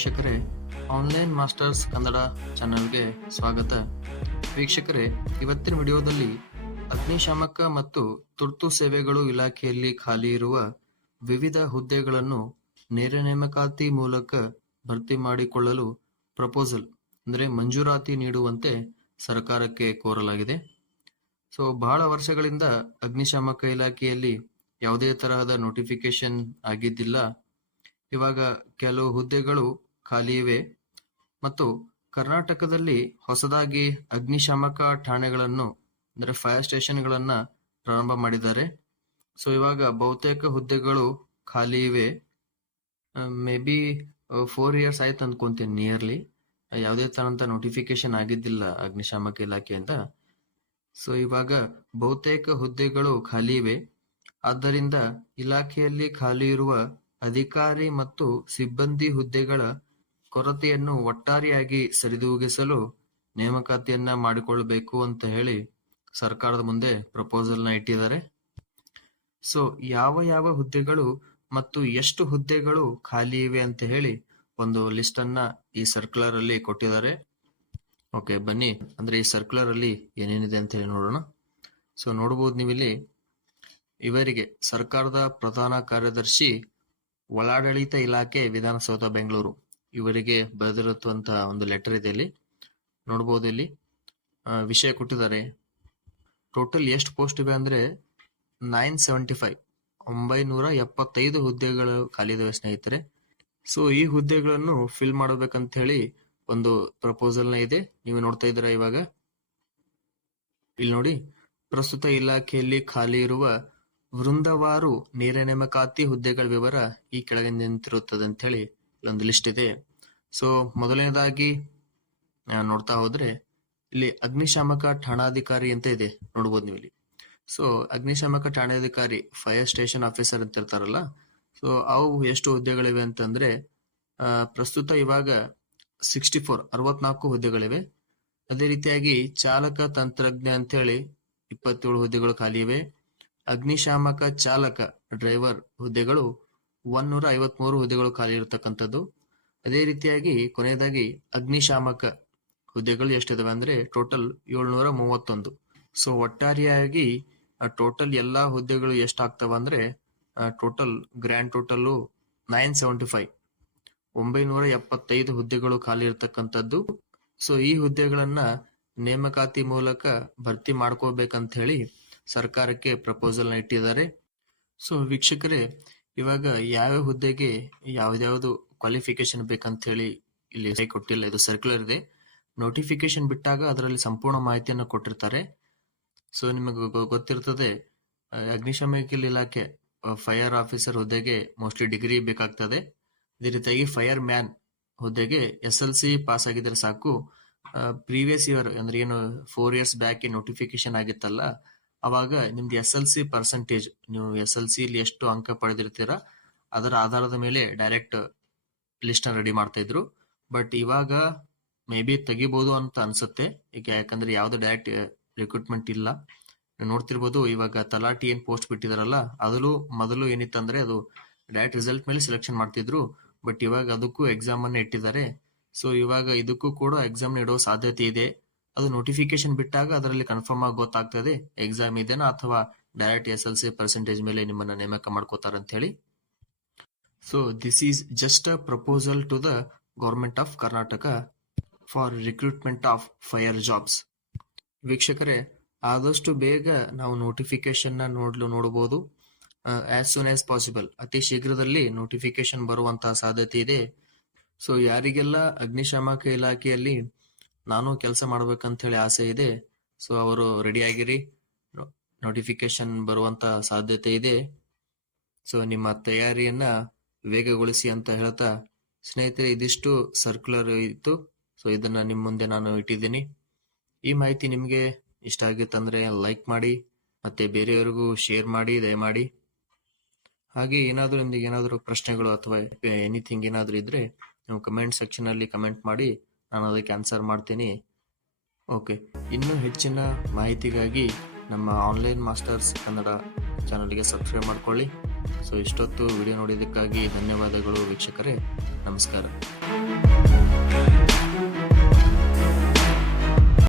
ವೀಕ್ಷಕರೇ, online masters Kannada ಚಾನೆಲ್ಗೆ ಸ್ವಾಗತ. ವೀಕ್ಷಕರೇ, ಇವತ್ತಿನ ವಿಡಿಯೋದಲ್ಲಿ ಅಗ್ನಿಶಾಮಕ ಮತ್ತು ತುರ್ತು ಸೇವೆಗಳು ಇಲಾಖೆಯಲ್ಲಿ ಖಾಲಿ ಇರುವ ವಿವಿಧ ಹುದ್ದೆಗಳನ್ನು ನೇರ ನೇಮಕಾತಿ ಮೂಲಕ ಭರ್ತಿ ಮಾಡಿಕೊಳ್ಳಲು ಪ್ರಪೋಸಲ್, ಅಂದರೆ ಮಂಜೂರಾತಿ ನೀಡುವಂತೆ ಸರ್ಕಾರಕ್ಕೆ ಕೋರಲಾಗಿದೆ. ಸೊ, ಬಹಳ ವರ್ಷಗಳಿಂದ ಅಗ್ನಿಶಾಮಕ ಇಲಾಖೆಯಲ್ಲಿ ಯಾವುದೇ ತರಹದ ನೋಟಿಫಿಕೇಶನ್ ಆಗಿದ್ದಿಲ್ಲ. ಇವಾಗ ಕೆಲವು ಹುದ್ದೆಗಳು ಖಾಲಿ ಇವೆ ಮತ್ತು ಕರ್ನಾಟಕದಲ್ಲಿ ಹೊಸದಾಗಿ ಅಗ್ನಿಶಾಮಕ ಠಾಣೆಗಳನ್ನು, ಅಂದರೆ ಫೈರ್ ಸ್ಟೇಷನ್ಗಳನ್ನು ಪ್ರಾರಂಭ ಮಾಡಿದ್ದಾರೆ. ಸೊ ಇವಾಗ ಬಹುತೇಕ ಹುದ್ದೆಗಳು ಖಾಲಿ ಇವೆ ಮೇ ಬಿ ಫೋರ್ ಇಯರ್ಸ್ ಆಯ್ತು ಅನ್ಕೊಂತೀನಿ ನಿಯರ್ಲಿ ಯಾವುದೇ ತರಂತ ನೋಟಿಫಿಕೇಶನ್ ಆಗಿದ್ದಿಲ್ಲ ಅಗ್ನಿಶಾಮಕ ಇಲಾಖೆಯಿಂದ ಸೊ ಇವಾಗ ಬಹುತೇಕ ಹುದ್ದೆಗಳು ಖಾಲಿ ಇವೆ ಆದ್ದರಿಂದ ಇಲಾಖೆಯಲ್ಲಿ ಖಾಲಿ ಇರುವ ಅಧಿಕಾರಿ ಮತ್ತು ಸಿಬ್ಬಂದಿ ಹುದ್ದೆಗಳ ಕೊರತೆಯನ್ನು ಒಟ್ಟಾರೆಯಾಗಿ ಸರಿದೂಗಿಸಲು ನೇಮಕಾತಿಯನ್ನ ಮಾಡಿಕೊಳ್ಳಬೇಕು ಅಂತ ಹೇಳಿ ಸರ್ಕಾರದ ಮುಂದೆ ಪ್ರಪೋಸಲ್ನ ಇಟ್ಟಿದ್ದಾರೆ. ಸೊ ಯಾವ ಯಾವ ಹುದ್ದೆಗಳು ಮತ್ತು ಎಷ್ಟು ಹುದ್ದೆಗಳು ಖಾಲಿ ಇವೆ ಅಂತ ಹೇಳಿ ಒಂದು ಲಿಸ್ಟ್ ಅನ್ನ ಈ ಸರ್ಕ್ಯುಲರ್ ಅಲ್ಲಿ ಕೊಟ್ಟಿದ್ದಾರೆ. ಓಕೆ ಬನ್ನಿ. ಅಂದ್ರೆ ಈ ಸರ್ಕ್ಯುಲರ್ ಅಲ್ಲಿ ಏನೇನಿದೆ ಅಂತ ಹೇಳಿ ನೋಡೋಣ. ಸೊ ನೋಡಬಹುದು ನೀವಿಲ್ಲಿ ಇವರಿಗೆ ಸರ್ಕಾರದ ಪ್ರಧಾನ ಕಾರ್ಯದರ್ಶಿ, ಒಳಾಡಳಿತ ಇಲಾಖೆ ವಿಧಾನಸೌಧ, ಬೆಂಗಳೂರು. ಇವರಿಗೆ ಬರೆದಿರುವಂತಹ ಒಂದು ಲೆಟರ್ ಇದೆ ಇಲ್ಲಿ. ನೋಡಬಹುದು ಇಲ್ಲಿ. ವಿಷಯ ಕೊಟ್ಟಿದ್ದಾರೆ. ಟೋಟಲ್ ಎಷ್ಟು ಪೋಸ್ಟ್ ಇವೆ ಅಂದ್ರೆ ನೈನ್ ಸೆವೆಂಟಿ ಫೈವ್ ಒಂಬೈನೂರ ಎಪ್ಪತ್ತೈದು ಹುದ್ದೆಗಳು ಖಾಲಿ ಇದಾವೆ ಸ್ನೇಹಿತರೆ. ಸೊ ಈ ಹುದ್ದೆಗಳನ್ನು ಫಿಲ್ ಮಾಡಬೇಕಂತ ಹೇಳಿ ಒಂದು ಪ್ರಪೋಸಲ್ನ ಇದೆ. ನೀವು ನೋಡ್ತಾ ಇದ್ದೀರಾ ಇವಾಗ? ಇಲ್ಲಿ ನೋಡಿ. ಪ್ರಸ್ತುತ ಇಲಾಖೆಯಲ್ಲಿ ಖಾಲಿ ಇರುವ ವೃಂದವಾರು ನೇರ ನೇಮಕಾತಿ ಹುದ್ದೆಗಳ ವಿವರ ಈ ಕೆಳಗೆ ನಿಂತಿರುತ್ತದೆ ಅಂತ ಹೇಳಿ ಇಲ್ಲೊಂದು ಲಿಸ್ಟ್ ಇದೆ. ಸೊ ಮೊದಲನೇದಾಗಿ ನೋಡ್ತಾ ಹೋದ್ರೆ, ಇಲ್ಲಿ ಅಗ್ನಿಶಾಮಕ ಠಾಣಾಧಿಕಾರಿ ಅಂತ ಇದೆ. ನೋಡ್ಬೋದು ನೀವು ಇಲ್ಲಿ ಸೊ ಅಗ್ನಿಶಾಮಕ ಠಾಣಾಧಿಕಾರಿ ಫೈರ್ ಸ್ಟೇಷನ್ ಆಫೀಸರ್ ಅಂತ ಇರ್ತಾರಲ್ಲ ಸೊ ಅವು ಎಷ್ಟು ಹುದ್ದೆಗಳಿವೆ ಅಂತಂದ್ರೆ ಪ್ರಸ್ತುತ ಇವಾಗ ಸಿಕ್ಸ್ಟಿ ಫೋರ್ ಅರವತ್ನಾಲ್ಕು ಹುದ್ದೆಗಳಿವೆ. ಅದೇ ರೀತಿಯಾಗಿ ಚಾಲಕ ತಂತ್ರಜ್ಞ ಅಂತ ಹೇಳಿ ಇಪ್ಪತ್ತೇಳು ಹುದ್ದೆಗಳು ಖಾಲಿ ಇವೆ. ಅಗ್ನಿಶಾಮಕ ಚಾಲಕ ಡ್ರೈವರ್ ಹುದ್ದೆಗಳು ಒನ್ನೂರ ಐವತ್ಮೂರು ಹುದ್ದೆಗಳು ಖಾಲಿ ಇರತಕ್ಕಂಥದ್ದು ಅದೇ ರೀತಿಯಾಗಿ ಕೊನೆಯದಾಗಿ ಅಗ್ನಿಶಾಮಕ ಹುದ್ದೆಗಳು ಎಷ್ಟಿದಾವೆ ಅಂದ್ರೆ ಟೋಟಲ್ ಏಳ್ನೂರ ಮೂವತ್ತೊಂದು ಸೊ ಒಟ್ಟಾರೆಯಾಗಿ ಟೋಟಲ್ ಎಲ್ಲಾ ಹುದ್ದೆಗಳು ಎಷ್ಟಾಗ್ತವ ಅಂದ್ರೆ total, grand total nine seventy five. ಒಂಬೈನೂರ ಎಪ್ಪತ್ತೈದು ಹುದ್ದೆಗಳು ಖಾಲಿ ಇರತಕ್ಕಂಥದ್ದು ಸೊ ಈ ಹುದ್ದೆಗಳನ್ನ ನೇಮಕಾತಿ ಮೂಲಕ ಭರ್ತಿ ಮಾಡ್ಕೋಬೇಕಂತ ಹೇಳಿ ಸರ್ಕಾರಕ್ಕೆ ಪ್ರಪೋಸಲ್ ಇಟ್ಟಿದ್ದಾರೆ. ಸೊ ವೀಕ್ಷಕರೇ ಇವಾಗ ಯಾವ ಹುದ್ದೆಗೆ ಯಾವ್ದ್ಯಾವ್ದು ಕ್ವಾಲಿಫಿಕೇಶನ್ ಬೇಕಂತ ಹೇಳಿ ಇಲ್ಲಿ ಕೊಟ್ಟಿಲ್ಲ, ಇದು ಸರ್ಕ್ಯುಲರ್ ಇದೆ. ನೋಟಿಫಿಕೇಶನ್ ಬಿಟ್ಟಾಗ ಅದರಲ್ಲಿ ಸಂಪೂರ್ಣ ಮಾಹಿತಿಯನ್ನು ಕೊಟ್ಟಿರ್ತಾರೆ. ಸೊ ನಿಮಗೆ ಗೊತ್ತಿರ್ತದೆ ಅಗ್ನಿಶಾಮಕ ಇಲಾಖೆ ಫೈರ್ ಆಫೀಸರ್ ಹುದ್ದೆಗೆ ಮೋಸ್ಟ್ಲಿ ಡಿಗ್ರಿ ಬೇಕಾಗ್ತದೆ. ಇದೇ ರೀತಿಯಾಗಿ ಫೈರ್ ಮ್ಯಾನ್ ಹುದ್ದೆಗೆ ಎಸ್ ಎಲ್ ಸಿ ಪಾಸ್ ಆಗಿದ್ರೆ ಸಾಕು. ಪ್ರೀವಿಯಸ್ ಇಯರ್ ಅಂದ್ರೆ ಏನು ಫೋರ್ ಇಯರ್ಸ್ ಬ್ಯಾಕ್ ನೋಟಿಫಿಕೇಶನ್ ಆಗಿತ್ತಲ್ಲ ಅವಾಗ ನಿಮ್ದು ಎಸ್ ಎಲ್ ಸಿ ಪರ್ಸೆಂಟೇಜ್ ನೀವು ಎಸ್ ಎಲ್ ಸಿ ಎಷ್ಟು ಅಂಕ ಪಡೆದಿರ್ತೀರ, ಅದರ ಆಧಾರದ ಮೇಲೆ ಡೈರೆಕ್ಟ್ ಲಿಸ್ಟ್ ರೆಡಿ ಮಾಡ್ತಾ ಇದ್ರು. ಬಟ್ ಇವಾಗ ಮೇ ಬಿ ತೆಗಿಬಹುದು ಅಂತ ಅನ್ಸುತ್ತೆ. ಈಗ ಯಾಕಂದ್ರೆ ಯಾವ್ದು ಡೈರೆಕ್ಟ್ ರಿಕ್ರೂಟ್ಮೆಂಟ್ ಇಲ್ಲ. ನೋಡ್ತಿರ್ಬೋದು, ಇವಾಗ ತಲಾಟಿ ಏನ್ ಪೋಸ್ಟ್ ಬಿಟ್ಟಿದಾರಲ್ಲ ಅದಲ್ಲೂ ಮೊದಲು ಏನಿತ್ತಂದ್ರೆ ಅದು ಡೈರೆಕ್ಟ್ ರಿಸಲ್ಟ್ ಮೇಲೆ ಸೆಲೆಕ್ಷನ್ ಮಾಡ್ತಿದ್ರು. ಬಟ್ ಇವಾಗ ಅದಕ್ಕೂ ಎಕ್ಸಾಮ್ ಅನ್ನ ಇಟ್ಟಿದ್ದಾರೆ. ಸೊ ಇವಾಗ ಇದಕ್ಕೂ ಕೂಡ ಎಕ್ಸಾಮ್ ಇಡೋ ಸಾಧ್ಯತೆ ಇದೆ. ಅದು ನೋಟಿಫಿಕೇಶನ್ ಬಿಟ್ಟಾಗ ಅದರಲ್ಲಿ ಕನ್ಫರ್ಮ್ ಆಗಿ ಗೊತ್ತಾಗ್ತದೆ ಎಕ್ಸಾಮ್ ಇದೆನಾ ಅಥವಾ direct S L C percentage ಮೇಲೆ ನಿಮ್ಮನ್ನ ನೇಮಕ ಮಾಡ್ಕೋತಾರ ಅಂತ ಹೇಳಿ so this is just a proposal to the government of Karnataka for recruitment of fire jobs ವೀಕ್ಷಕರೇ, ಆದಷ್ಟು ಬೇಗ ನಾವು ನೋಟಿಫಿಕೇಶನ್ನ ನೋಡ್ಲು ನೋಡಬಹುದು ಆಸ್ ಸೂನ್ ಆಸ್ ಪಾಸಿಬಲ್ ಅತಿ ಶೀಘ್ರದಲ್ಲಿ ನೋಟಿಫಿಕೇಶನ್ ಬರುವಂತಹ ಸಾಧ್ಯತೆ ಇದೆ. ಸೊ ಯಾರಿಗೆಲ್ಲ ಅಗ್ನಿಶಾಮಕ ಇಲಾಖೆಯಲ್ಲಿ ನಾನು ಕೆಲಸ ಮಾಡ್ಬೇಕಂತ ಹೇಳಿ ಆಸೆ ಇದೆ. ಸೊ ಅವರು ರೆಡಿ ಆಗಿರಿ. ನೋಟಿಫಿಕೇಶನ್ ಬರುವಂತ ಸಾಧ್ಯತೆ ಇದೆ. ಸೊ ನಿಮ್ಮ ತಯಾರಿಯನ್ನ ವೇಗಗೊಳಿಸಿ ಅಂತ ಹೇಳ್ತಾ ಸ್ನೇಹಿತರೆ, ಇದಿಷ್ಟು ಸರ್ಕ್ಯುಲರ್ ಇತ್ತು. ಸೊ ಇದನ್ನ ನಿಮ್ಮ ಮುಂದೆ ನಾನು ಇಟ್ಟಿದ್ದೀನಿ. ಈ ಮಾಹಿತಿ ನಿಮ್ಗೆ ಇಷ್ಟ ಆಗಿತ್ತಂದ್ರೆ ಲೈಕ್ ಮಾಡಿ, ಮತ್ತೆ ಬೇರೆಯವರಿಗೂ ಶೇರ್ ಮಾಡಿ, ದಯಮಾಡಿ. ಹಾಗೆ ಏನಾದರೂ ನಿಮ್ಗೆ ಏನಾದರೂ ಪ್ರಶ್ನೆಗಳು ಅಥವಾ ಎನಿಥಿಂಗ್ ಏನಾದರೂ ಇದ್ರೆ, ನೀವು ಕಮೆಂಟ್ ಸೆಕ್ಷನ್ ಅಲ್ಲಿ ಕಮೆಂಟ್ ಮಾಡಿ. ನಾನು ಅದಕ್ಕೆ ಆನ್ಸರ್ ಮಾಡ್ತೀನಿ. ಓಕೆ ಇನ್ನೂ ಹೆಚ್ಚಿನ ಮಾಹಿತಿಗಾಗಿ ನಮ್ಮ ಆನ್ಲೈನ್ ಮಾಸ್ಟರ್ಸ್ ಕನ್ನಡ ಚಾನಲ್ಗೆ ಸಬ್ಸ್ಕ್ರೈಬ್ ಮಾಡ್ಕೊಳ್ಳಿ. ಸೊ ಇಷ್ಟೊತ್ತು ವಿಡಿಯೋ ನೋಡಿದ್ದಕ್ಕಾಗಿ ಧನ್ಯವಾದಗಳು ವೀಕ್ಷಕರೇ. ನಮಸ್ಕಾರ.